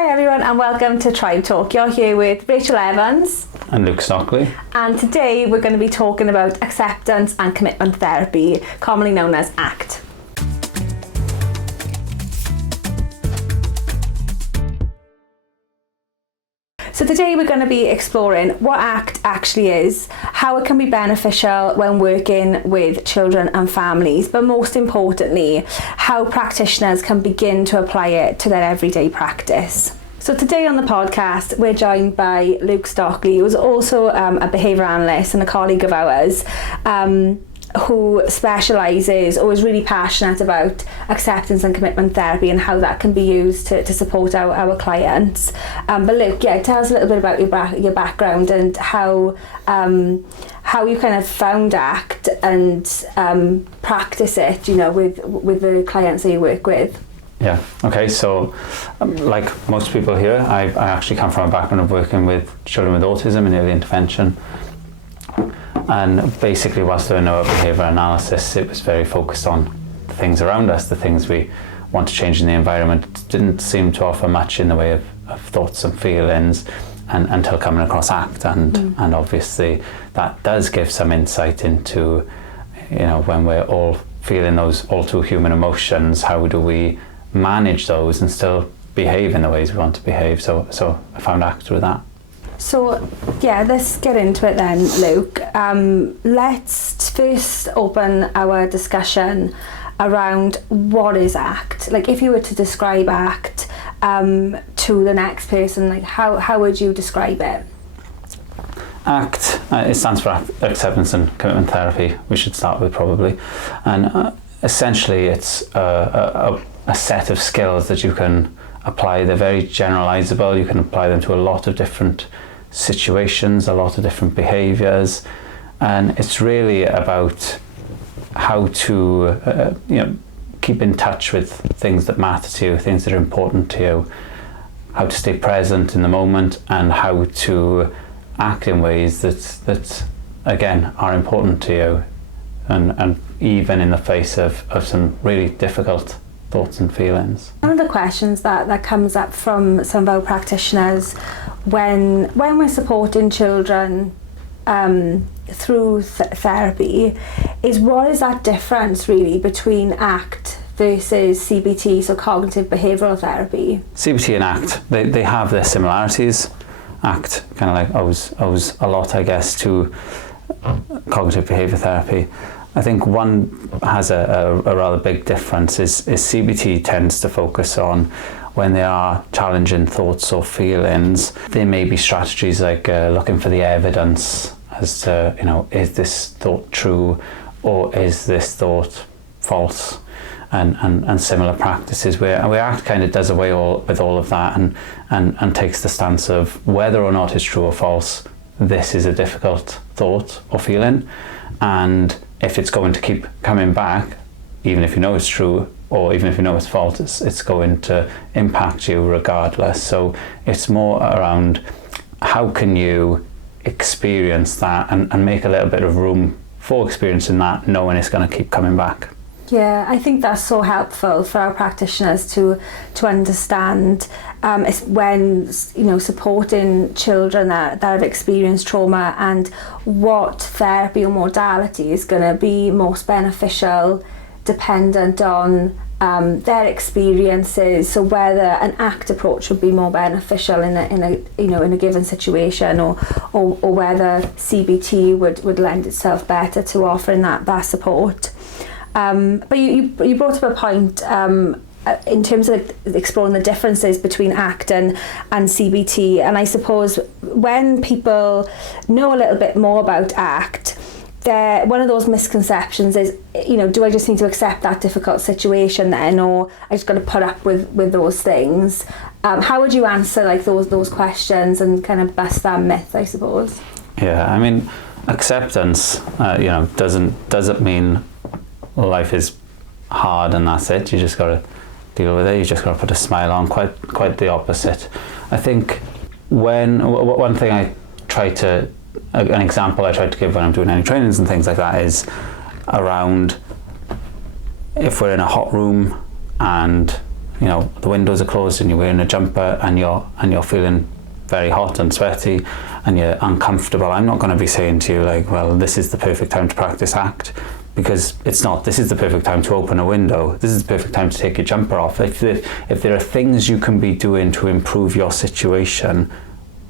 Hi everyone and welcome to Tribe Talk. You're here with Rachel Evans and Luke Stockley, and today we're going to be talking about acceptance and commitment therapy, commonly known as ACT. So today we're going to be exploring what ACT actually is, how it can be beneficial when working with children and families, but most importantly, how practitioners can begin to apply it to their everyday practice. So today on the podcast, we're joined by Luke Stockley, who's also a behaviour analyst and a colleague of ours, who specialises or is really passionate about acceptance and commitment therapy and how that can be used to support our clients. But Luke, tell us a little bit about your background and how you kind of found ACT and practice it, with the clients that you work with. Yeah, okay, so like most people here, I actually come from a background of working with children with autism and early intervention. And basically, whilst doing our behaviour analysis, it was very focused on the things around us, the things we want to change in the environment. It didn't seem to offer much in the way of thoughts and feelings until coming across ACT. And obviously, that does give some insight into, when we're all feeling those all too human emotions, how do we manage those and still behave in the ways we want to behave. So I found ACT through that. So let's get into it then, Luke. Let's first open our discussion around what is ACT. Like, if you were to describe ACT to the next person, like how would you describe it? ACT, it stands for Acceptance and Commitment Therapy, we should start with probably. And essentially it's a set of skills that you can apply. They're very generalizable. You can apply them to a lot of different situations, a lot of different behaviors, and it's really about how to keep in touch with things that matter to you, things that are important to you, how to stay present in the moment, and how to act in ways that again are important to you, and even in the face of some really difficult thoughts and feelings. One of the questions that comes up from some of our practitioners when we're supporting children through therapy is, what is that difference really between ACT versus CBT, so cognitive behavioural therapy? CBT and ACT, they have their similarities. ACT kind of like owes a lot, I guess, to cognitive behaviour therapy. I think one has a rather big difference is CBT tends to focus on when there are challenging thoughts or feelings. There may be strategies like looking for the evidence as to, is this thought true or is this thought false, and similar practices where ACT kind of does away with all of that and takes the stance of whether or not it's true or false, this is a difficult thought or feeling, and if it's going to keep coming back, even if you know it's true or even if you know it's false, it's going to impact you regardless. So it's more around how can you experience that and make a little bit of room for experiencing that, knowing it's going to keep coming back. Yeah, I think that's so helpful for our practitioners to understand when supporting children that have experienced trauma, and what therapy or modality is going to be most beneficial dependent on their experiences. So whether an ACT approach would be more beneficial in a given situation, or whether CBT would lend itself better to offering that support. But you brought up a point in terms of exploring the differences between ACT and CBT, and I suppose when people know a little bit more about ACT, one of those misconceptions is, do I just need to accept that difficult situation then, or I just got to put up with those things? How would you answer like those questions and kind of bust that myth, I suppose? Yeah, I mean, acceptance, doesn't mean life is hard and that's it. You just got to deal with it. You just got to put a smile on. Quite the opposite. I think one thing I try to, an example I try to give when I'm doing any trainings and things like that is around if we're in a hot room and you know, the windows are closed and you're wearing a jumper and you're feeling very hot and sweaty and you're uncomfortable, I'm not going to be saying to you like, well, this is the perfect time to practice ACT, because it's not. This is the perfect time to open a window. This is the perfect time to take your jumper off. If there are things you can be doing to improve your situation,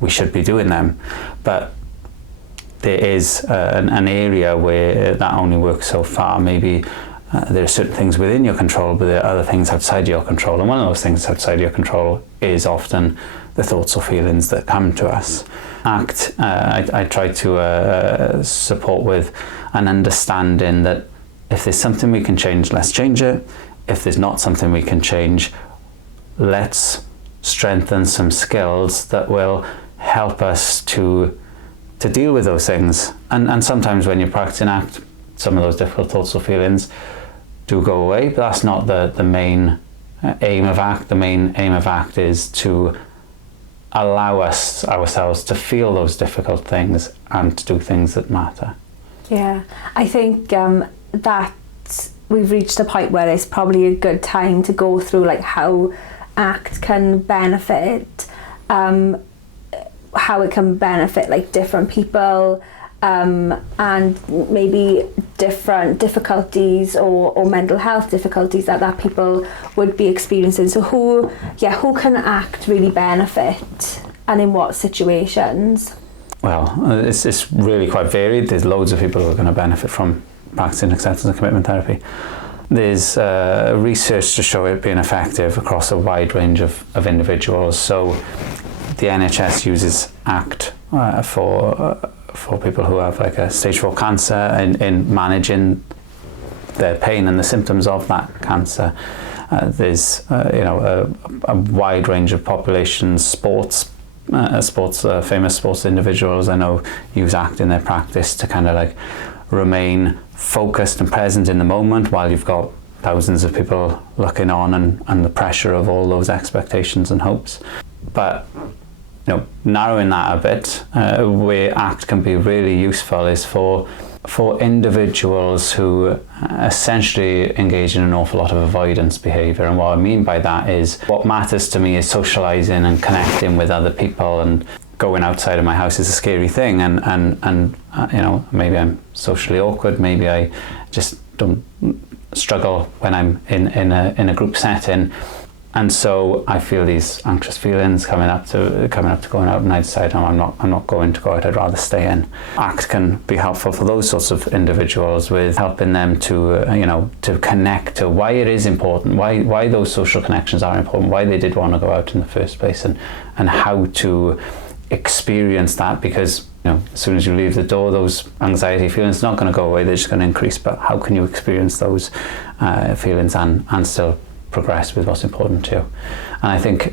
we should be doing them. But there is an area where that only works so far. Maybe there are certain things within your control, but there are other things outside your control. And one of those things outside your control is often the thoughts or feelings that come to us. ACT, I try to support with an understanding that if there's something we can change, let's change it. If there's not something we can change, let's strengthen some skills that will help us to deal with those things. And sometimes when you're practicing ACT, some of those difficult thoughts or feelings do go away, but that's not the main aim of ACT. The main aim of ACT is to allow ourselves to feel those difficult things and to do things that matter. Yeah, I think that we've reached a point where it's probably a good time to go through like how ACT can benefit, how it can benefit like different people, and maybe different difficulties or mental health difficulties that people would be experiencing. So who can ACT really benefit, and in what situations? Well, it's really quite varied. There's loads of people who are going to benefit from practicing acceptance and commitment therapy. There's research to show it being effective across a wide range of individuals. So the NHS uses ACT for people who have like a stage 4 cancer in managing their pain and the symptoms of that cancer. There's a wide range of populations, famous sports individuals I know use ACT in their practice to kind of like remain focused and present in the moment while you've got thousands of people looking on and the pressure of all those expectations and hopes. But narrowing that a bit, where ACT can be really useful is for individuals who essentially engage in an awful lot of avoidance behaviour. And what I mean by that is, what matters to me is socialising and connecting with other people, and going outside of my house is a scary thing, and maybe I'm socially awkward, maybe I just don't struggle when I'm in a group setting. And so I feel these anxious feelings coming up to going out, and I decide I'm not going to go out, I'd rather stay in. ACT can be helpful for those sorts of individuals with helping them to connect to why it is important, why those social connections are important, why they did want to go out in the first place, and how to experience that, because as soon as you leave the door, those anxiety feelings are not going to go away, they're just going to increase. But how can you experience those feelings and still progress with what's important to you? And I think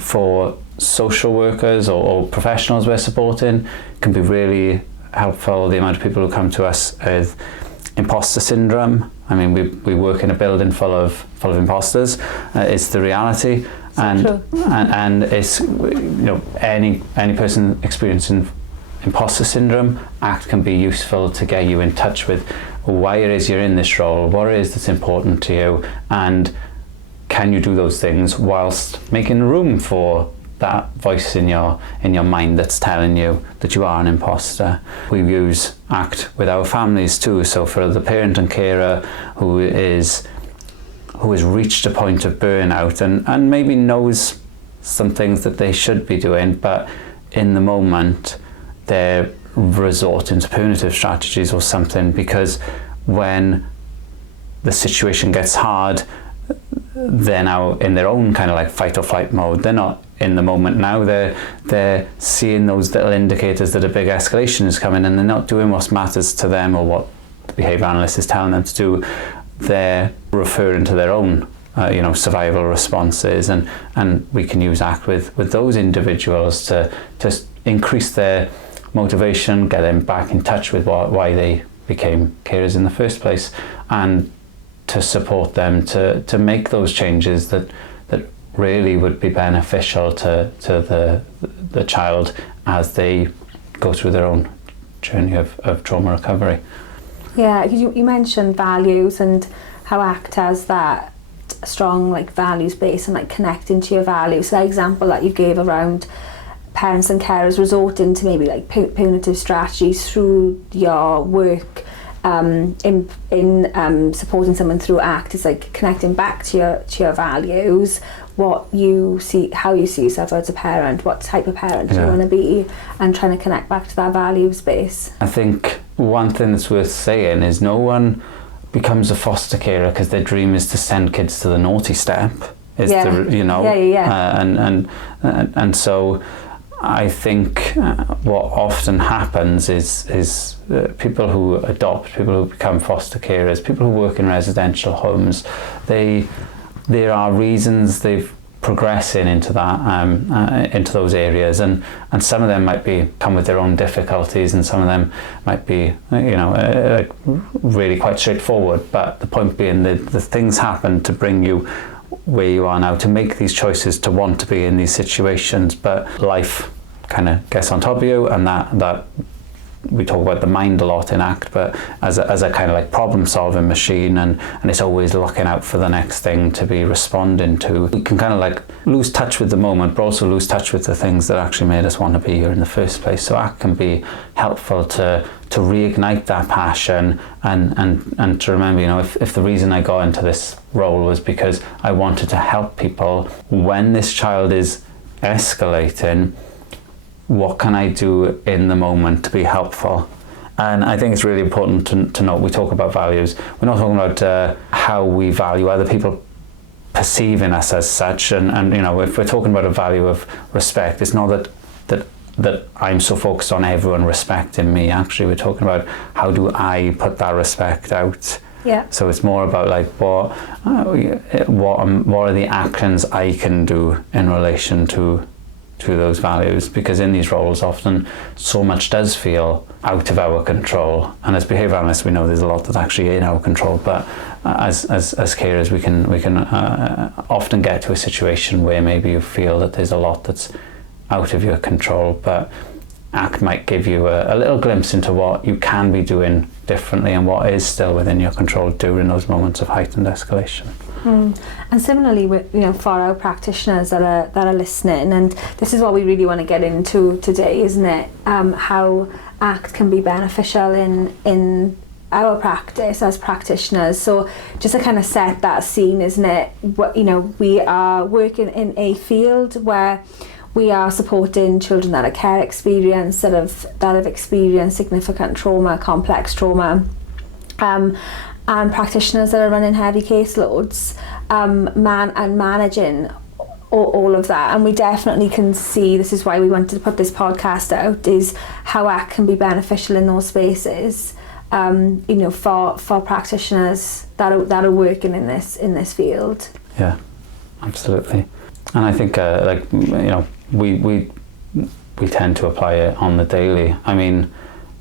for social workers or professionals we're supporting, it can be really helpful the amount of people who come to us with imposter syndrome. I mean, we work in a building full of imposters. It's the reality. And it's any person experiencing imposter syndrome, ACT can be useful to get you in touch with why it is you're in this role, what it is that's important to you, and can you do those things whilst making room for that voice in your mind that's telling you that you are an imposter. We use ACT with our families too. So for the parent and carer who has reached a point of burnout and maybe knows some things that they should be doing, but in the moment they're resorting to punitive strategies or something, because when the situation gets hard, they're now in their own kind of like fight or flight mode. They're not in the moment now. They're seeing those little indicators that a big escalation is coming, and they're not doing what matters to them or what the behaviour analyst is telling them to do. They're referring to their own survival responses, and we can use ACT with those individuals to increase their motivation, get them back in touch with why they became carers in the first place, and to support them to make those changes that really would be beneficial to the child as they go through their own journey of trauma recovery. Yeah, you mentioned values and how ACT has that strong like values base and like connecting to your values. So that example that you gave around parents and carers resorting to maybe like punitive strategies through your work in supporting someone through ACT is like connecting back to your values, what you see, how you see yourself as a parent, what type of parent you want to be, and trying to connect back to that values base. I think one thing that's worth saying is no one becomes a foster carer because their dream is to send kids to the naughty step. And so I think what often happens is people who adopt, people who become foster carers, people who work in residential homes, there are reasons they've progressing into that into those areas, and some of them might come with their own difficulties, and some of them might be like really quite straightforward, but the point being that the things happen to bring you where you are now, to make these choices, to want to be in these situations, but life kind of gets on top of you, and that we talk about the mind a lot in ACT, but as a kind of like problem solving machine, and it's always looking out for the next thing to be responding to. We can kind of like lose touch with the moment, but also lose touch with the things that actually made us want to be here in the first place. So ACT can be helpful to reignite that passion and to remember, if the reason I got into this role was because I wanted to help people when this child is escalating, what can I do in the moment to be helpful? And I think it's really important to note, we talk about values, we're not talking about how we value other people perceiving us as such, and if we're talking about a value of respect, it's not that I'm so focused on everyone respecting me. Actually, we're talking about how do I put that respect out. Yeah. So it's more about like what are the actions I can do in relation to those values, because in these roles often so much does feel out of our control, and as behaviour analysts we know there's a lot that's actually in our control, but as carers we can often get to a situation where maybe you feel that there's a lot that's out of your control, but ACT might give you a little glimpse into what you can be doing differently and what is still within your control during those moments of heightened escalation. And similarly, with for our practitioners that are listening, and this is what we really want to get into today, isn't it? How ACT can be beneficial in our practice as practitioners. So just to kind of set that scene, isn't it? We are working in a field where we are supporting children that are care experienced, that have experienced significant trauma, complex trauma. And practitioners that are running heavy caseloads, managing all of that. And we definitely can see, this is why we wanted to put this podcast out, is how ACT can be beneficial in those spaces, for practitioners that are working in this field. Yeah, absolutely. And I think we tend to apply it on the daily. I mean,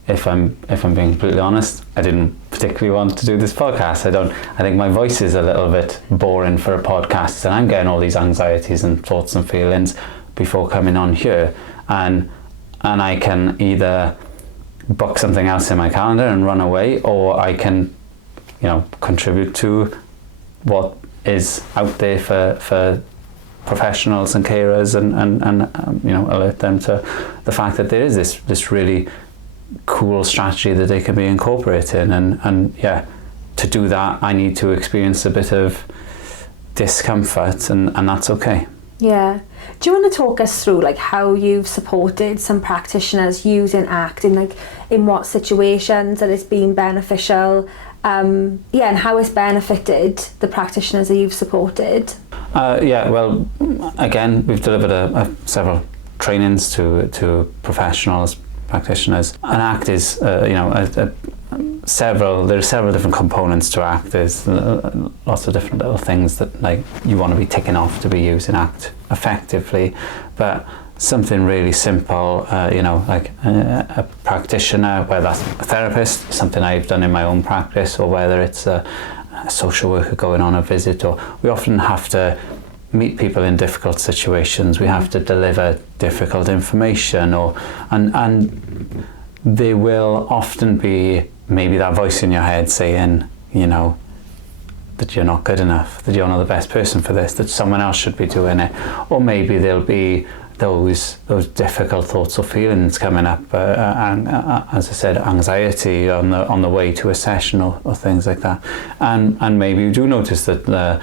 if I'm being completely honest, I didn't particularly want to do this podcast. I think my voice is a little bit boring for a podcast, and I'm getting all these anxieties and thoughts and feelings before coming on here, and I can either book something else in my calendar and run away, or I can contribute to what is out there for professionals and carers, and alert them to the fact that there is this really cool strategy that they can be incorporating, and to do that I need to experience a bit of discomfort, and that's okay. Yeah. Do you want to talk us through like how you've supported some practitioners using ACT in what situations that it's been beneficial, and how it's benefited the practitioners that you've supported? Well, again, we've delivered several trainings to professionals, practitioners, and ACT is there are several different components to ACT. There's lots of different little things that like you want to be ticking off to be using ACT effectively, but something really simple, like a practitioner, whether that's a therapist, something I've done in my own practice, or whether it's a social worker going on a visit, or we often have to meet people in difficult situations, we have to deliver difficult information, and there will often be maybe that voice in your head saying, that you're not good enough, that you're not the best person for this, that someone else should be doing it. Or maybe there'll be those difficult thoughts or feelings coming up, as I said, anxiety on the way to a session or things like that. And maybe you do notice that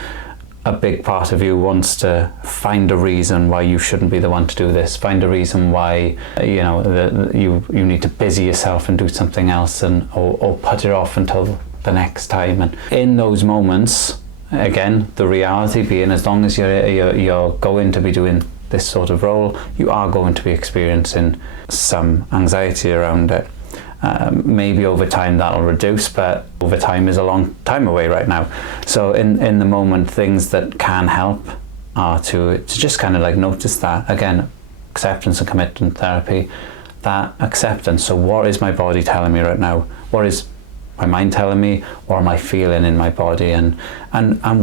a big part of you wants to find a reason why you shouldn't be the one to do this, find a reason why you need to busy yourself and do something else, or put it off until the next time. And in those moments, again, the reality being, as long as you're going to be doing this sort of role, you are going to be experiencing some anxiety around it. Maybe over time that'll reduce, but over time is a long time away right now. So in the moment, things that can help are to just kind of like notice that. Again, acceptance and commitment therapy, that acceptance. So what is my body telling me right now? What is my mind telling me? What am I feeling in my body? And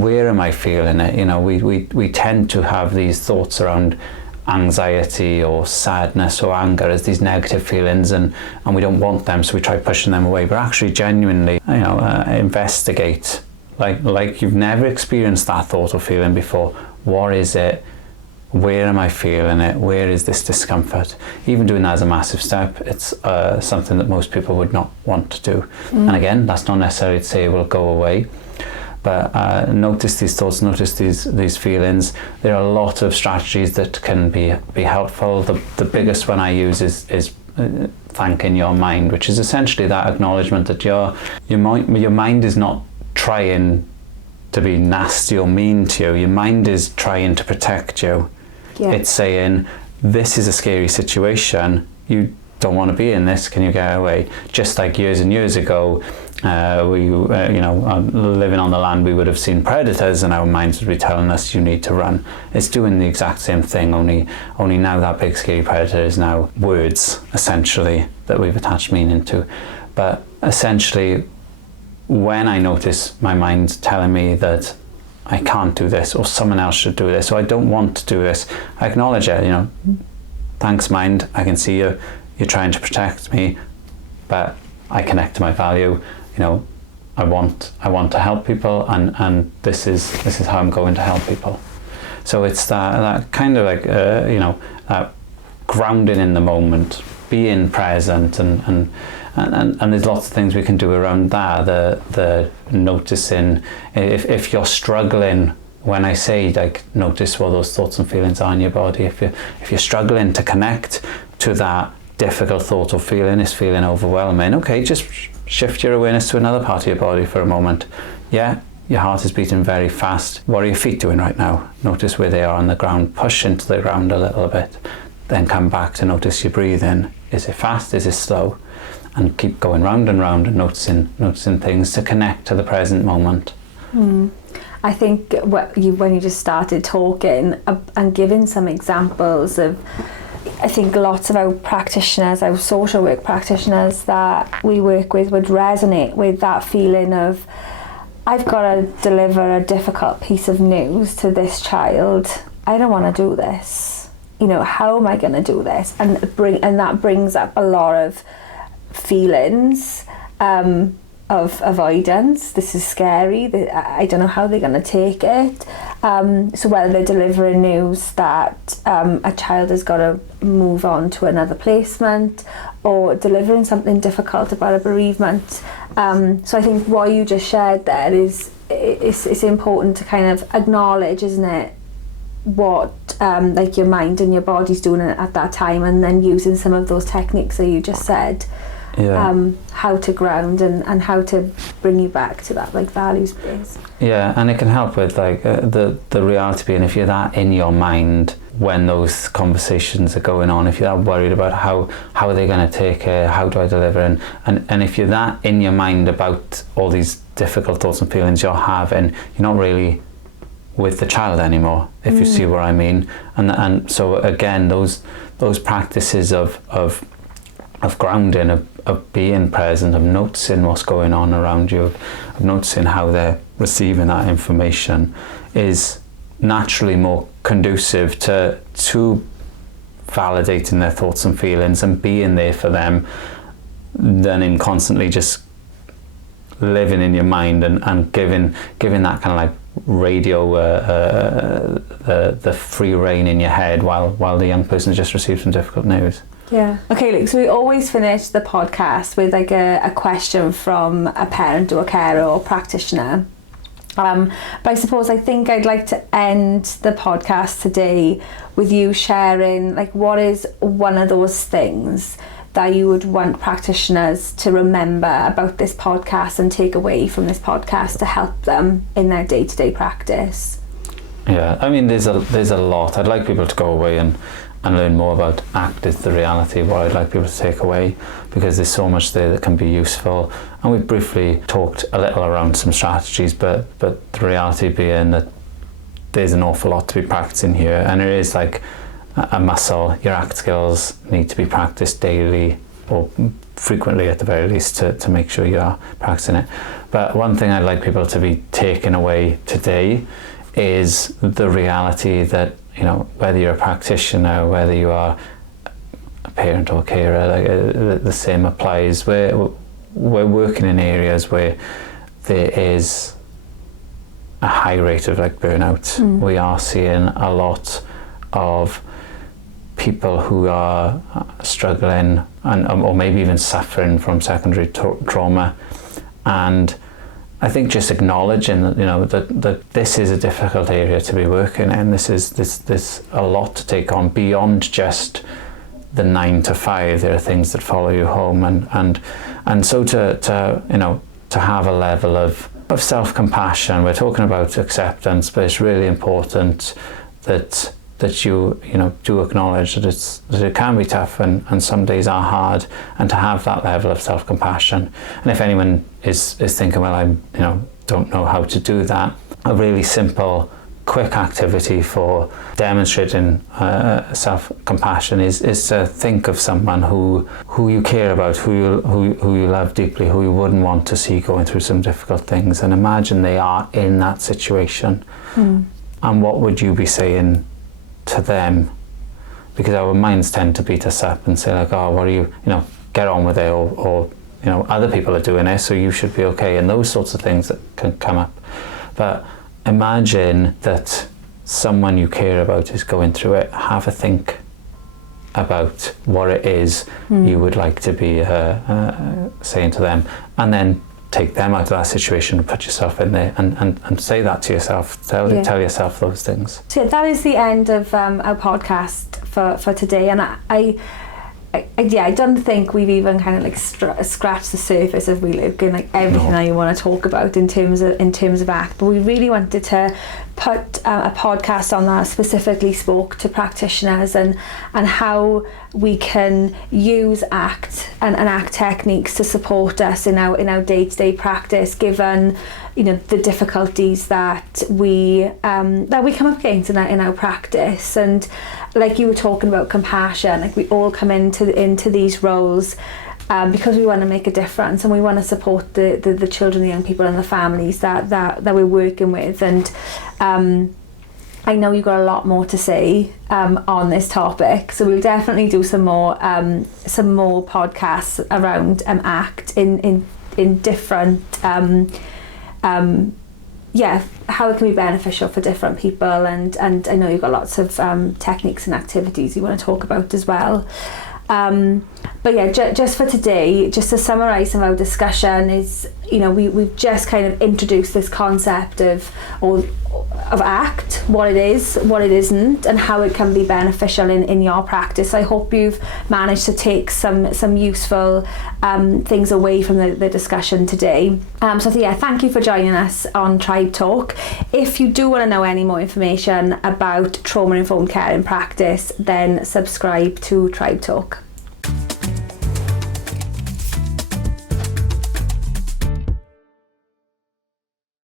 where am I feeling it? You know, we tend to have these thoughts around anxiety or sadness or anger as these negative feelings, and we don't want them, so we try pushing them away. But actually genuinely, investigate, like you've never experienced that thought or feeling before. What is it? Where am I feeling it? Where is this discomfort? Even doing that is a massive step. It's something that most people would not want to do. And again, that's not necessarily to say it will go away, but notice these thoughts, notice these feelings. There are a lot of strategies that can be helpful. The biggest one I use is thanking your mind, which is essentially that acknowledgement that your mind is not trying to be nasty or mean to you. Your mind is trying to protect you. Yeah. It's saying, this is a scary situation, you don't want to be in this, can you get away? Just like years and years ago, living on the land, we would have seen predators and our minds would be telling us you need to run. It's doing the exact same thing, only now that big scary predator is now words, essentially, that we've attached meaning to. But essentially, when I notice my mind telling me that I can't do this, or someone else should do this, or I don't want to do this, I acknowledge it. Thanks mind, I can see you're trying to protect me, but I connect to my value. I want to help people, and this is how I'm going to help people. So it's that kind of like that grounding in the moment, being present, and there's lots of things we can do around that. The noticing, if you're struggling, when I say like notice what those thoughts and feelings are in your body, if you're struggling to connect to that difficult thought or feeling, is feeling overwhelming, okay, just shift your awareness to another part of your body for a moment. Yeah, your heart is beating very fast. What are your feet doing right now? Notice where they are on the ground. Push into the ground a little bit. Then come back to notice your breathing. Is it fast? Is it slow? And keep going round and round and noticing things to connect to the present moment. I think when you just started talking and giving some examples of, I think lots of our practitioners, our social work practitioners that we work with would resonate with that feeling of, I've got to deliver a difficult piece of news to this child. I don't want to do this. How am I going to do this? And that brings up a lot of feelings of avoidance. This is scary. I don't know how they're going to take it. So whether they're delivering news that a child has got to move on to another placement, or delivering something difficult about a bereavement. So I think what you just shared there is it's important to kind of acknowledge, isn't it, what like your mind and your body's doing at that time, and then using some of those techniques that you just said. Yeah. How to ground and how to bring you back to that like value space. Yeah, and it can help with like the reality being, if you're that in your mind when those conversations are going on, if you're that worried about how are they going to take it, how do I deliver, and if you're that in your mind about all these difficult thoughts and feelings you're having, you're not really with the child anymore, if you see what I mean. And so again, those practices of grounding, of being present, of noticing what's going on around you, of noticing how they're receiving that information, is naturally more conducive to validating their thoughts and feelings and being there for them, than in constantly just living in your mind and giving that kind of like radio the free rein in your head while the young person just receives some difficult news. Yeah. Okay, Luke, so we always finish the podcast with like a question from a parent or a carer or practitioner. But I suppose I think I'd like to end the podcast today with you sharing like what is one of those things that you would want practitioners to remember about this podcast and take away from this podcast to help them in their day-to-day practice. Yeah, I mean there's a lot. I'd like people to go away and learn more about ACT is the reality, what I'd like people to take away, because there's so much there that can be useful. And we briefly talked a little around some strategies, but the reality being that there's an awful lot to be practicing here, and it is like a muscle. Your ACT skills need to be practiced daily or frequently at the very least to make sure you are practicing it. But one thing I'd like people to be taking away today is the reality that, you know, whether you're a practitioner, whether you are a parent or carer, the same applies. We're working in areas where there is a high rate of like burnout. We are seeing a lot of people who are struggling or maybe even suffering from secondary trauma, and I think just acknowledging that, you know, that this is a difficult area to be working in. There's a lot to take on beyond just the 9 to 5. There are things that follow you home, and so to you know, to have a level of self-compassion. We're talking about acceptance, but it's really important that you know, do acknowledge that it can be tough and some days are hard, and to have that level of self-compassion. And if anyone is thinking, well, I don't know how to do that, a really simple, quick activity for demonstrating self-compassion is to think of someone who you care about, who you love deeply, who you wouldn't want to see going through some difficult things, and imagine they are in that situation. And what would you be saying to them? Because our minds tend to beat us up and say like, oh, what are you know, get on with it, or you know, other people are doing it, so you should be okay, and those sorts of things that can come up. But imagine that someone you care about is going through it. Have a think about what it is you would like to be saying to them, and then take them out of that situation and put yourself in there and say that to yourself. Tell yourself those things. So that is the end of our podcast for today, and I don't think we've even kind of like scratched the surface of Luke and like everything that you want to talk about in terms of ACT. But we really wanted to put a podcast on that specifically spoke to practitioners and how we can use ACT and ACT techniques to support us in our day-to-day practice, given, you know, the difficulties that we come up against in our practice. And like you were talking about compassion, like we all come into these roles because we want to make a difference, and we want to support the children, the young people and the families that we're working with. And I know you've got a lot more to say on this topic, so we'll definitely do some more podcasts around ACT in different how it can be beneficial for different people, and I know you've got lots of techniques and activities you want to talk about as well. But yeah, just for today, just to summarise some of our discussion is, you know, we've just kind of introduced this concept of ACT, what it is, what it isn't, and how it can be beneficial in your practice. I hope you've managed to take some useful things away from the discussion today. Thank you for joining us on Tribe Talk. If you do want to know any more information about trauma-informed care in practice, then subscribe to Tribe Talk.